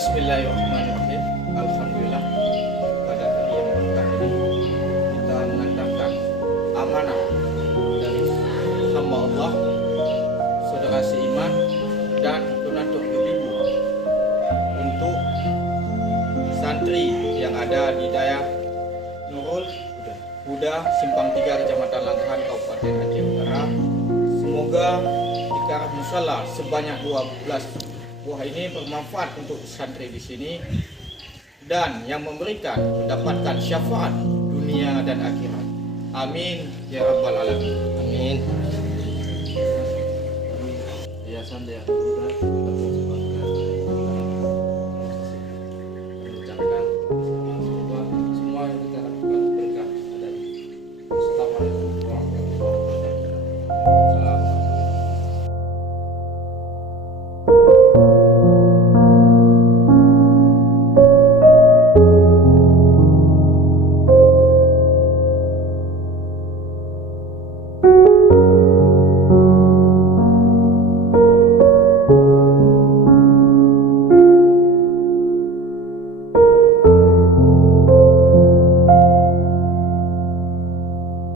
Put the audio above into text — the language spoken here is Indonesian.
Bismillahirrahmanirrahim. Alhamdulillah, pada hari yang berkah ini kita mengantarkan amanah dari hamba Allah, saudara seiman dan donatur ibu untuk santri yang ada di daerah Nurul Huda, Simpang 3, Kecamatan Langkahan, Kabupaten Aceh Utara. Semoga dikarat musala sebanyak 12 buah ini bermanfaat untuk santri di sini dan yang memberikan mendapatkan syafaat dunia dan akhirat. Amin ya rabbal alamin. Amin. Yayasan yang